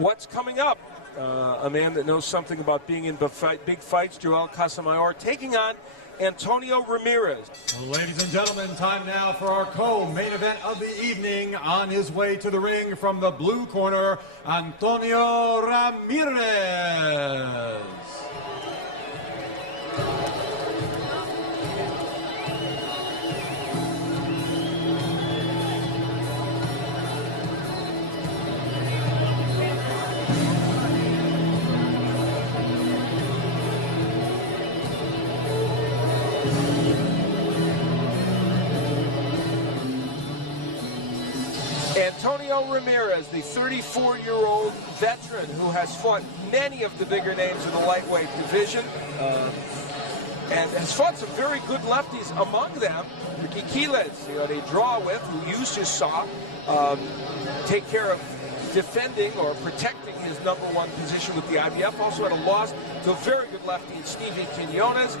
what's coming up. A man that knows something about being in big fights, Joel Casamayor, taking on Antonio Ramirez. Well, ladies and gentlemen, time now for our co-main event of the evening. On his way to the ring from the blue corner, Antonio Ramirez. Antonio Ramirez, the 34-year-old veteran who has fought many of the bigger names in the lightweight division and has fought some very good lefties, among them Ricky Quiles, who had a draw with, who used his saw, take care of defending or protecting his #1 position with the IBF. Also had a loss to a very good lefty in Stevie Quinones.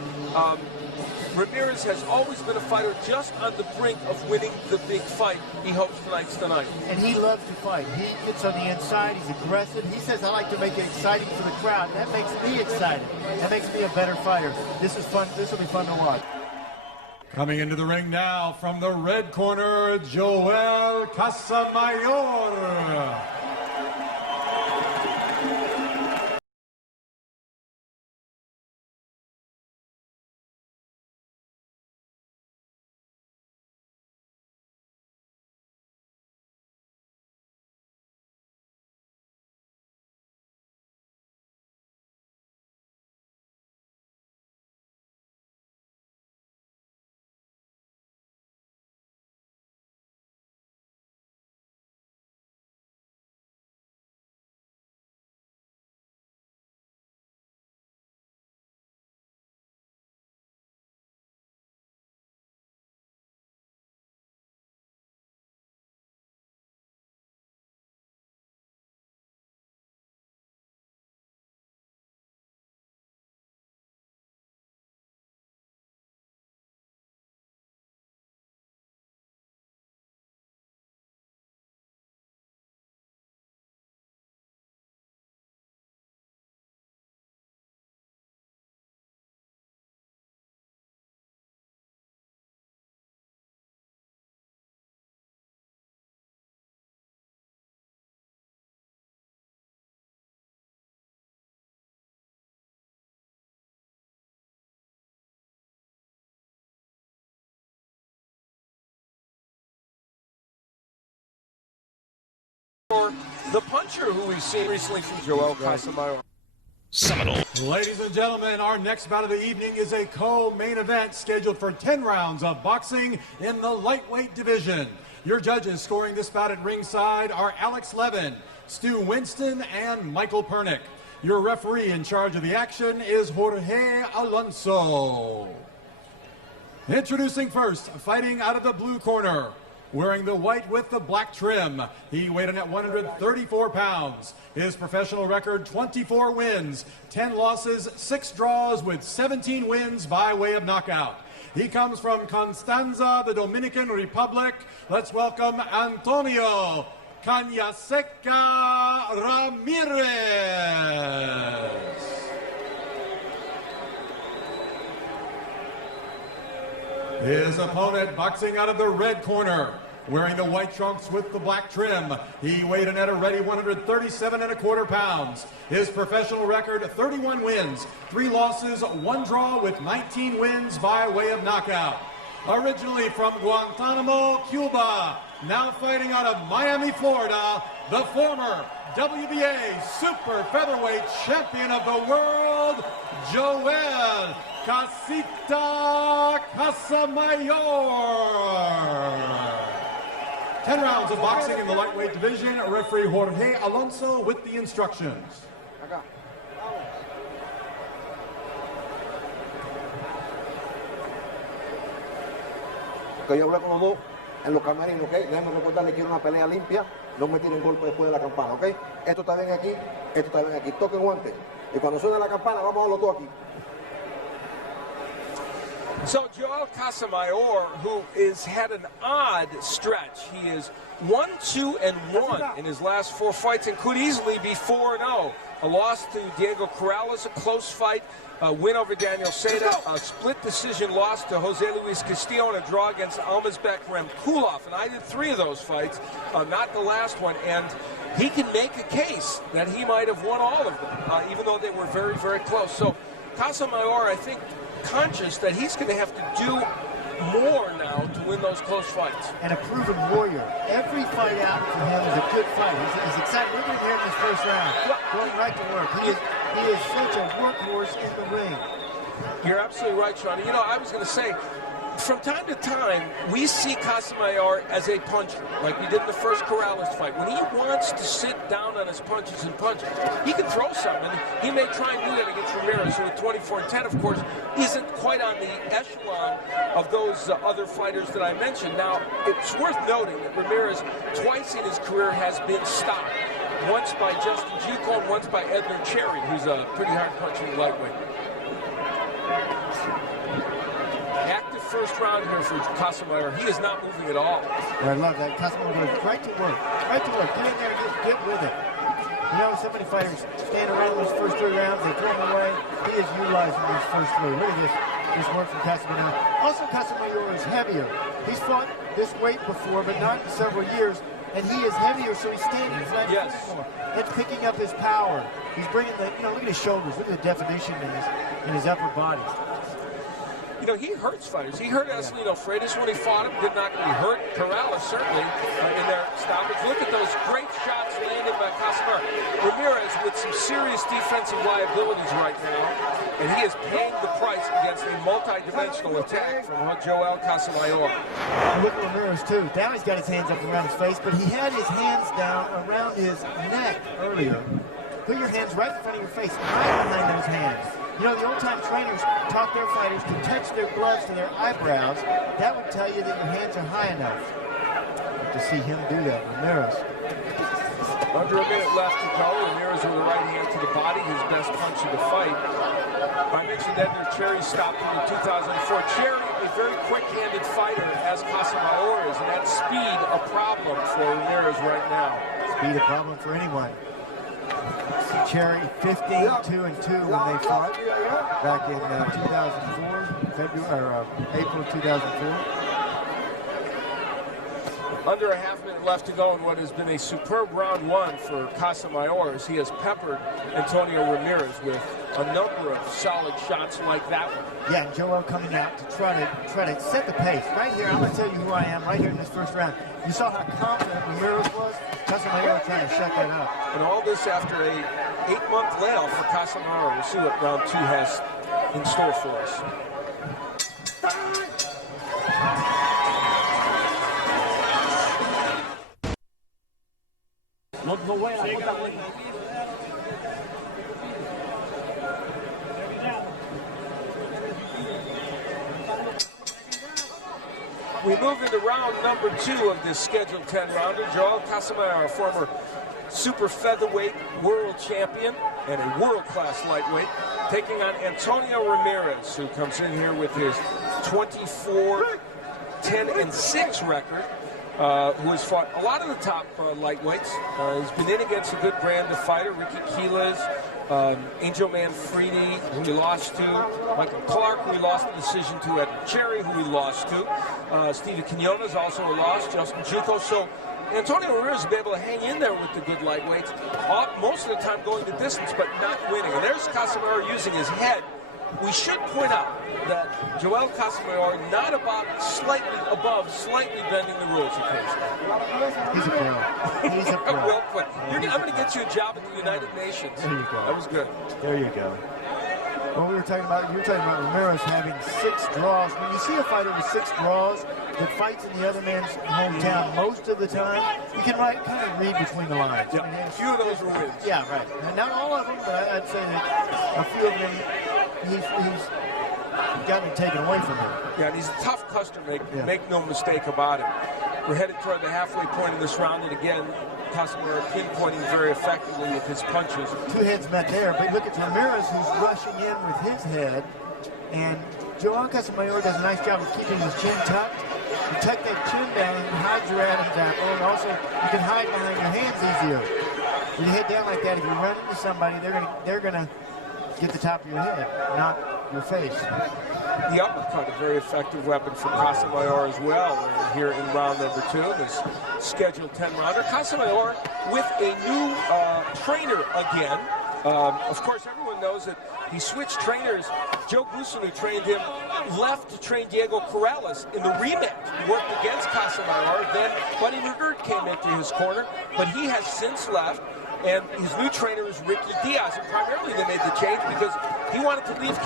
Ramirez has always been a fighter just on the brink of winning the big fight. He hopes tonight's the night. And he loves to fight. He gets on the inside. He's aggressive. He says, I like to make it exciting for the crowd. That makes me excited. That makes me a better fighter. This is fun. This will be fun to watch. Coming into the ring now from the red corner, Joel Casamayor. The puncher who we've seen recently from Joel Casamayor. Seminole. Ladies and gentlemen, our next bout of the evening is a co-main event scheduled for 10 rounds of boxing in the lightweight division. Your judges scoring this bout at ringside are Alex Levin, Stu Winston, and Michael Pernick. Your referee in charge of the action is Jorge Alonso. Introducing first, fighting out of the blue corner, wearing the white with the black trim. He weighed in at 134 pounds. His professional record, 24 wins, 10 losses, 6 draws with 17 wins by way of knockout. He comes from Constanza, the Dominican Republic. Let's welcome Antonio Cañaseca Ramirez. His opponent boxing out of the red corner, wearing the white trunks with the black trim. He weighed in at a ready 137.25 pounds. His professional record, 31 wins, 3 losses, 1 draw with 19 wins by way of knockout. Originally from Guantanamo, Cuba, now fighting out of Miami, Florida, the former WBA super featherweight champion of the world, Joel Casita Casamayor. 10 rounds of boxing in the lightweight division. Referee Jorge Alonso with the instructions. Que yo hablé con los dos en los camerinos, ¿ok? Déjenme recordarles que quiero una pelea limpia, no me tiren golpe después de la campana, ¿ok? Esto está bien aquí, esto está bien aquí. Toquen guantes. Y cuando suene la campana, vamos a los dos aquí. So Joel Casamayor, who has had an odd stretch, he is 1-2-1 in his last 4 fights and could easily be 4-0. A loss to Diego Corrales, a close fight, a win over Daniel Seda, a split decision loss to Jose Luis Castillo, and a draw against Almazbek Remkulov. And I did 3 of those fights, not the last one. And he can make a case that he might have won all of them, even though they were very, very close. So Casamayor, I think, conscious that he's going to have to do more now to win those close fights. And a proven warrior. Every fight out for him is a good fight. He's excited. Look at him here in this first round, going right to work. He is such a workhorse in the ring. You're absolutely right, Sean. You know, I was going to say, from time to time, we see Casamayor as a puncher, like we did in the first Corrales fight. When he wants to sit down on his punches and punch, he can throw something. He may try and do that against Ramirez, who at 24-10, of course, isn't quite on the echelon of those other fighters that I mentioned. Now, it's worth noting that Ramirez, twice in his career, has been stopped. Once by Justin Juco and once by Edner Cherry, who's a pretty hard-punching lightweight. Active first round here for Casamayor. He is not moving at all. I love that. Casamayor goes right to work. Right to work. Get in there and just get with it. You know, so many fighters stand around those first 3 rounds, they throw them away. He is utilizing these first 3. Look at this work from Casamayor. Also, Casamayor is heavier. He's fought this weight before, but not in several years. And he is heavier, so he's standing flat more. That's picking up his power. He's bringing the, you know, look at his shoulders. Look at the definition in his upper body. You know, he hurts fighters. He hurt Anselino Freitas when he fought him. Did not he hurt Corrales, certainly, in their stoppage. Look at those great shots landed by Casamayor. Ramirez with some serious defensive liabilities right now, and he is paying the price against a multi-dimensional attack from Joel Casamayor. Look at Ramirez, too. Now he's got his hands up around his face, but he had his hands down around his neck earlier. Put your hands right in front of your face, right behind those hands. You know, the old-time trainers taught their fighters to touch their gloves to their eyebrows. That would tell you that your hands are high enough. To see him do that, Ramirez. Under a minute left to go. Ramirez with the right hand to the body, his best punch of the fight. I mentioned Edner Cherry stopped him in 2004. Cherry, a very quick-handed fighter, as Casamayor is, and that speed a problem for Ramirez right now. Speed a problem for anyone. Cherry 15-2-2 when they fought back in 2004, April 2004. Under a half minute left to go in what has been a superb round 1 for Casamayor, as he has peppered Antonio Ramirez with a number of solid shots like that one. Yeah, and Joel coming out to try to set the pace. Right here, I'm going to tell you who I am right here in this first round. You saw how confident Ramirez was? Casamayor trying to shut that up. And all this after a 8-month layoff for Casamayor. We'll see what round 2 has in store for us. We move into round number 2 of this scheduled 10-rounder. Joel Casamayor, former super featherweight world champion and a world-class lightweight, taking on Antonio Ramirez, who comes in here with his 24-10-6 record, who has fought a lot of the top lightweights. He's been in against a good brand of fighter, Ricky Quiles, Angel Manfredi, who he lost to, Michael Clark, who he lost the decision to, Edner Cherry, who he lost to, Stevie Quinones, also a loss, Justin Juco. So Antonio Ramirez will be able to hang in there with the good lightweights, most of the time going the distance, but not winning. And there's Casamayor using his head. We should point out that Joel Casamayor not about slightly above, slightly bending the rules occasionally. He's a pro. He's a pro. Well put. I'm going to get you a job at the United Nations. There you go. That was good. There you go. Well, you were talking about Ramirez having 6 draws. When you see a fighter with 6 draws that fights in the other man's hometown most of the time, you can kind of read between the lines. Yep. I mean, a few of those were wins. Yeah, right. And not all of them, but I'd say that a few of them, he's gotten it taken away from him. Yeah, and he's a tough customer, make no mistake about it. We're headed toward the halfway point in this round, and again, Casamayor pinpointing very effectively with his punches. 2 heads met there, but look at Ramirez, who's rushing in with his head, and Joel Casamayor does a nice job of keeping his chin tucked. You tuck that chin down and hide your Adam's apple, and also you can hide behind your hands easier. When you head down like that, if you run into somebody, they're gonna get the top of your head, not your face. The uppercut, a very effective weapon for Casamayor as well. We're here in round number 2, this scheduled 10-rounder. Casamayor with a new trainer again. Of course, everyone knows that he switched trainers. Joe Guzman, who trained him, left to train Diego Corrales in the rematch. He worked against Casamayor. Then Buddy McGirt came into his corner, but he has since left. And his new trainer is Ricky Diaz. And primarily they made the change because he wanted to leave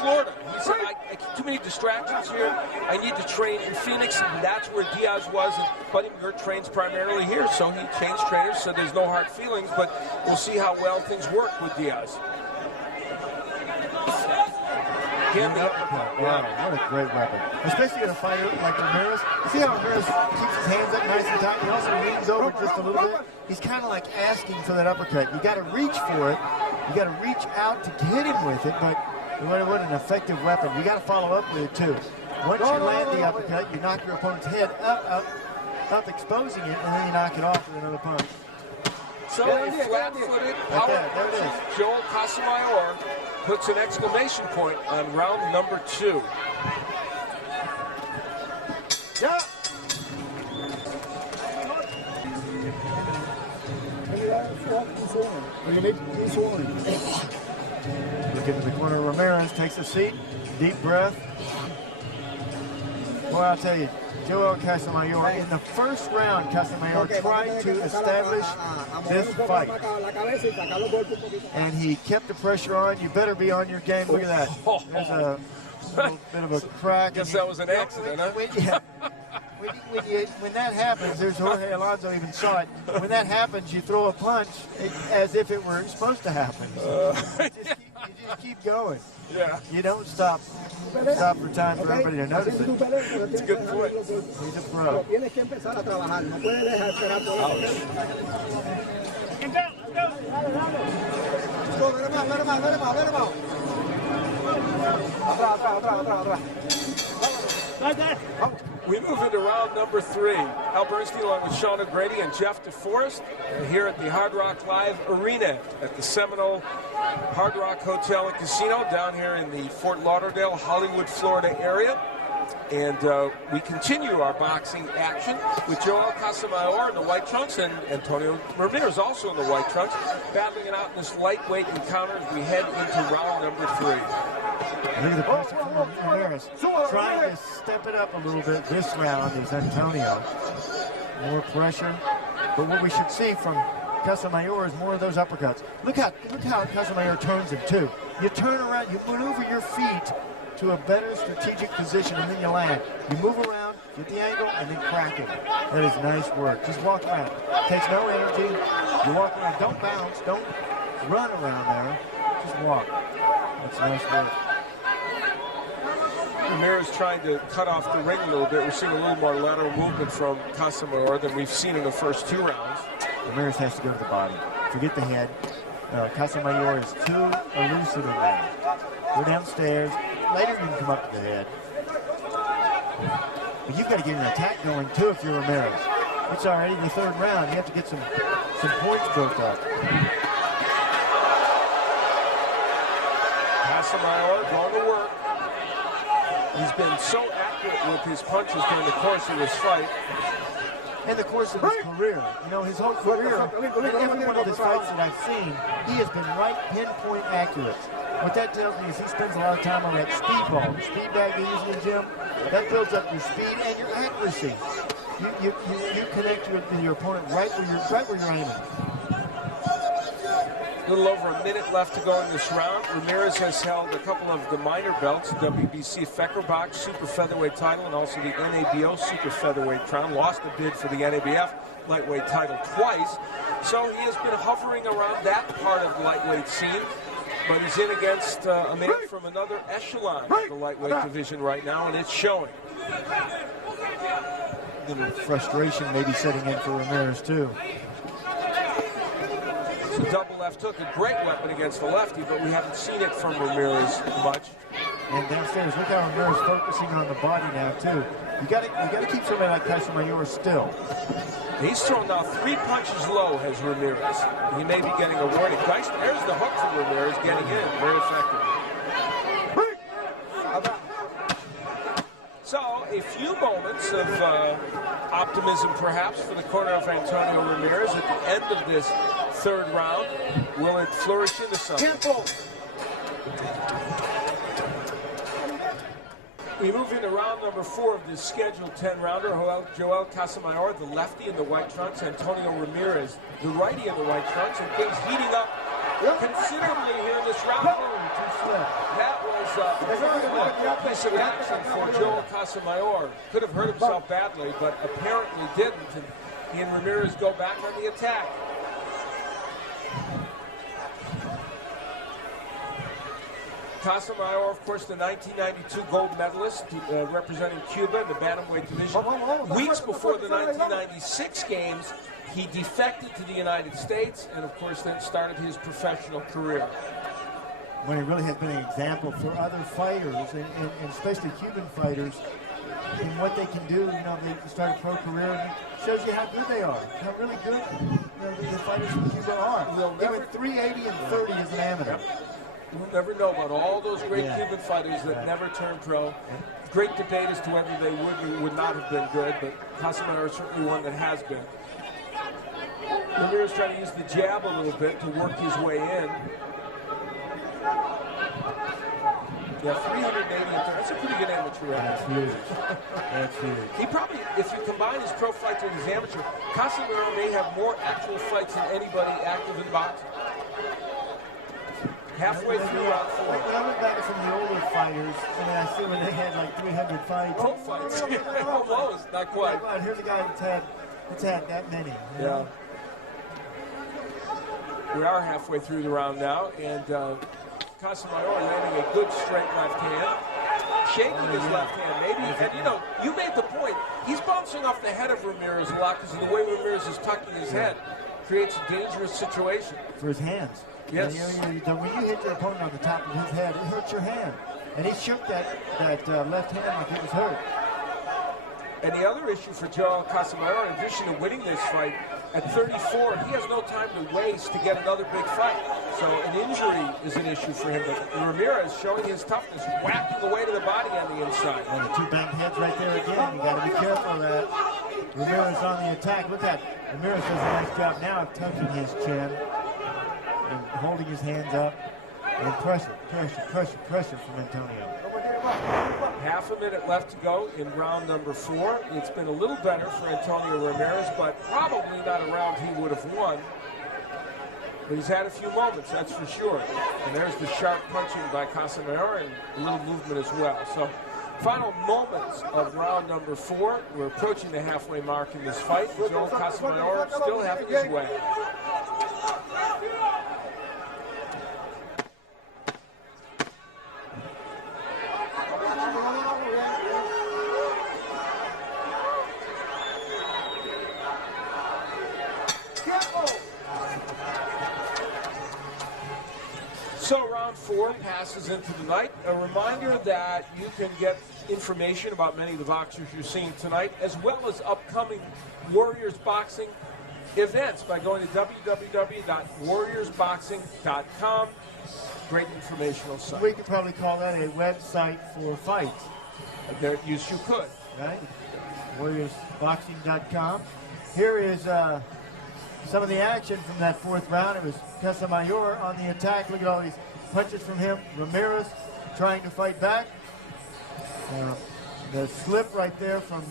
Florida. He said, I too many distractions here. I need to train in Phoenix. And that's where Diaz was. And Buddy McGirt trains primarily here. So he changed trainers, so there's no hard feelings. But we'll see how well things work with Diaz. Wow, what a great weapon. Especially in a fighter like Ramirez. See how Ramirez keeps his hands up nice and tight? He also leans over just a little bit. He's kind of like asking for that uppercut. You got to reach for it. You got to reach out to hit him with it, but what an effective weapon. You got to follow up with it too. Once you land the uppercut, you knock your opponent's head up, exposing it, and then you knock it off with another punch. So a flat-footed power Joel Casamayor puts an exclamation point on round number 2. Yeah. Look into the corner. Ramirez takes a seat, deep breath. Boy, I'll tell you, Joel Casamayor, in the first round, Casamayor tried to establish this fight. And he kept the pressure on. You better be on your game. Look at that. There's a little bit of a crack. Guess that was an accident, huh? When that happens, there's Jorge Alonso even saw it. When that happens, you throw a punch as if it were supposed to happen. So you just keep going. Yeah. You don't stop for time for everybody to notice it. It's a good point. He's a pro. We move into round number 3. Al Bernstein along with Sean O'Grady and Jeff DeForest here at the Hard Rock Live Arena at the Seminole Hard Rock Hotel and Casino down here in the Fort Lauderdale, Hollywood, Florida area. And we continue our boxing action with Joel Casamayor in the white trunks and Antonio Ramirez also in the white trunks, battling it out in this lightweight encounter as we head into round number 3. Look at the pressure from Ramirez. Trying to step it up a little bit this round is Antonio. More pressure. But what we should see from Casamayor is more of those uppercuts. Look how Casamayor turns it too. You turn around, you maneuver your feet to a better strategic position, and then you land. You move around, get the angle, and then crack it. That is nice work. Just walk around. Takes no energy. You walk around. Don't bounce. Don't run around there. Just walk. That's nice work. Ramirez trying to cut off the ring a little bit. We're seeing a little more lateral movement from Casamayor than we've seen in the first 2 rounds. Ramirez has to go to the body. Forget the head. Casamayor is too elusive in that. Go downstairs. Later you can come up to the head. But you've got to get an attack going too if you're Ramirez. It's already the 3rd round. You have to get some points built up. Casamayor going to work. He's been so accurate with his punches during the course of this fight. In the course of his career, you know, his whole career, in every one of his fights that I've seen, he has been right pinpoint accurate. What that tells me is he spends a lot of time on that speed ball, the speed bag they use in the gym. That builds up your speed and your accuracy. You connect with your opponent right where you're aiming. A little over a minute left to go in this round. Ramirez has held a couple of the minor belts, WBC Feckerbox Super Featherweight title and also the NABO Super Featherweight crown. Lost a bid for the NABF lightweight title twice. So he has been hovering around that part of the lightweight scene. But he's in against a man from another echelon of the lightweight division right now, and it's showing. A little frustration maybe setting in for Ramirez too. So double left hook, a great weapon against the lefty, but we haven't seen it from Ramirez much. And downstairs, look how Ramirez focusing on the body now too. You gotta keep somebody like Casamayor still. He's thrown now 3 punches low, has Ramirez. He may be getting a warning. There's the hook for Ramirez, getting in very effective. So a few moments of optimism perhaps for the corner of Antonio Ramirez at the end of this 3rd round. Will it flourish into something? We move into round number 4 of this scheduled 10-rounder. Joel Casamayor, the lefty in the white trunks. Antonio Ramirez, the righty in the white trunks. And things heating up considerably here in this round. That was a piece of action for Joel Casamayor. Could have hurt himself badly, but apparently didn't. And he and Ramirez go back on the attack. Casamayor, of course, the 1992 gold medalist representing Cuba in the bantamweight division. Weeks before the 1996 games, he defected to the United States and, of course, then started his professional career. When he really has been an example for other fighters, and especially Cuban fighters, in what they can do. You know, they start a pro career, and it shows you how good they are, how really good the fighters from Cuba are. They went 380 and 30 as an amateur. We'll never know about all those great Cuban fighters that never turned pro. Great debate as to whether they would or would not have been good, but Casamayor is certainly one that has been. Ramirez trying to use the jab a little bit to work his way in. Yeah, 380 and 30. That's a pretty good amateur record. That's huge. That's huge. He probably, if you combine his pro fights with his amateur, Casamayor may have more actual fights than anybody active in boxing. Halfway through round 4. When I went back to some of the older fighters, and I see when they had like 300 fights. Pro fights. Almost, not quite. Here's a guy that's had that many. Yeah. We are halfway through the round now, and Casamayor landing a good straight left hand, shaking his left hand, maybe. And you know, you made the point. He's bouncing off the head of Ramirez a lot because of the way Ramirez is tucking his head. Creates a dangerous situation. For his hands. Yes. When you hit your opponent on the top of his head, it hurts your hand. And he shook that left hand like it was hurt. And the other issue for Joel Casamayor, in addition to winning this fight, at 34, he has no time to waste to get another big fight. So an injury is an issue for him. But Ramirez showing his toughness, whacking away to the body on the inside. And the two bang heads right there again. You got to be careful of that. Ramirez on the attack. Look at Ramirez does a nice job now of tucking his chin and holding his hands up. And pressure from Antonio. Half a minute left to go in round number 4. It's been a little better for Antonio Ramirez, but probably not a round he would have won. But he's had a few moments, that's for sure. And there's the sharp punching by Casamayor and a little movement as well. So, final moments of round number 4. We're approaching the halfway mark in this fight. Joel Casamayor still having his way. So round 4 passes into the night. A reminder that you can get information about many of the boxers you're seeing tonight, as well as upcoming Warriors Boxing events by going to www.warriorsboxing.com. Great informational site. We could probably call that a website for fights. Yes, you could. Right? warriorsboxing.com. Here is some of the action from that 4th round. It was Casamayor on the attack. Look at all these punches from him. Ramirez trying to fight back. The slip right there from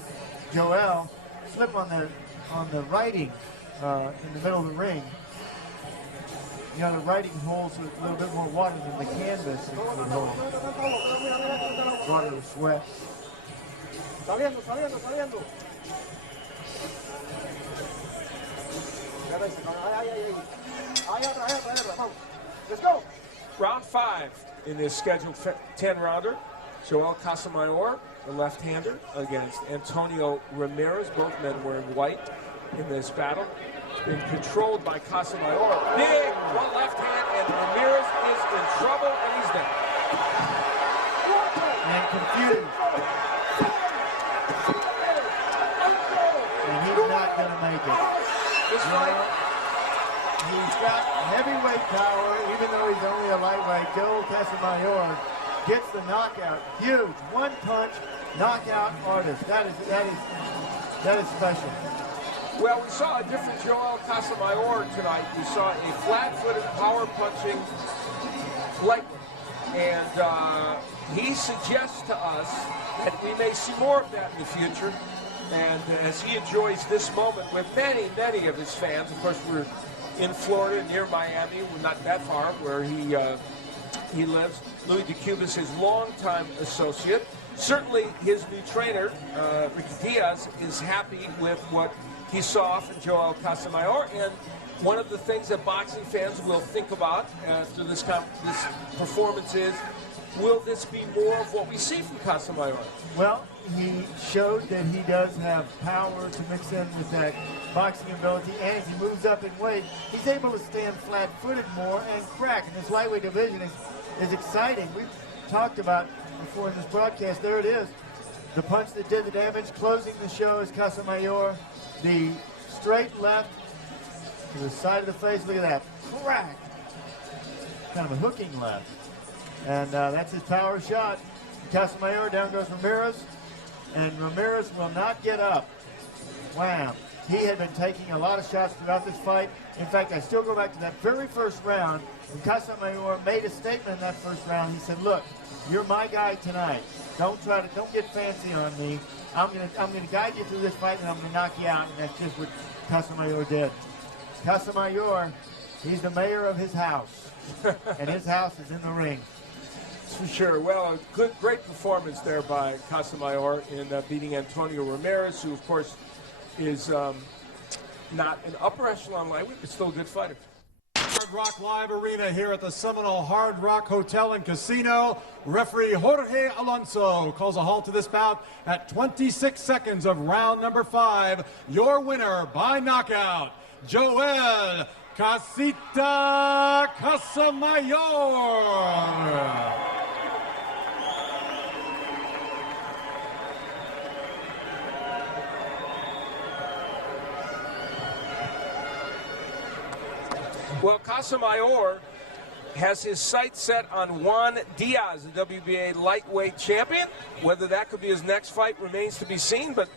Joel. Slip on the writing in the middle of the ring. You know, the writing holds a little bit more water than the canvas would hold. Water or sweat. Saliendo. Let's go. Round 5 in this scheduled 10-rounder. Joel Casamayor, the left-hander, against Antonio Ramirez, both men wearing white in this battle. It's been controlled by Casamayor. Big one left hand, and Ramirez is in trouble, and he's down. and confused. And he's not going to make it. This fight, he's got heavyweight power, even though he's only a lightweight. Joel Casamayor gets the knockout. Huge, one-punch knockout artist. That is special. well, we saw a different Joel Casamayor tonight. We saw a flat-footed, power-punching lightweight. And he suggests to us that we may see more of that in the future. And as he enjoys this moment with many, many of his fans, of course, we're in Florida, near Miami. We're not that far where he lives. Louis DeCubas, his longtime associate. Certainly his new trainer, Ricky Diaz, is happy with what he saw from Joel Casamayor. And one of the things that boxing fans will think about after this performance is, will this be more of what we see from Casamayor? Well, he showed that he does have power to mix in with that boxing ability, and as he moves up in weight, he's able to stand flat-footed more and crack. And this lightweight division is exciting. We've talked about before in this broadcast. There it is. The punch that did the damage. Closing the show is Casamayor. The straight left to the side of the face. Look at that. Crack. Kind of a hooking left. And that's his power shot. Casamayor, down goes Ramirez. And Ramirez will not get up. Wham. He had been taking a lot of shots throughout this fight. In fact, I still go back to that very first round. When Casamayor made a statement in that first round, he said, look, you're my guy tonight. Don't get fancy on me. I'm gonna guide you through this fight, and I'm gonna knock you out. And that's just what Casamayor did. Casamayor, he's the mayor of his house, and his house is in the ring. For sure. Well, great performance there by Casamayor in beating Antonio Ramirez, who, of course, is not an upper echelon lightweight, but still a good fighter. Hard Rock Live Arena here at the Seminole Hard Rock Hotel and Casino. Referee Jorge Alonso calls a halt to this bout at 26 seconds of round number 5. Your winner by knockout, Joel Casita Casamayor. Well, Casamayor has his sights set on Juan Diaz, the WBA lightweight champion. Whether that could be his next fight remains to be seen, but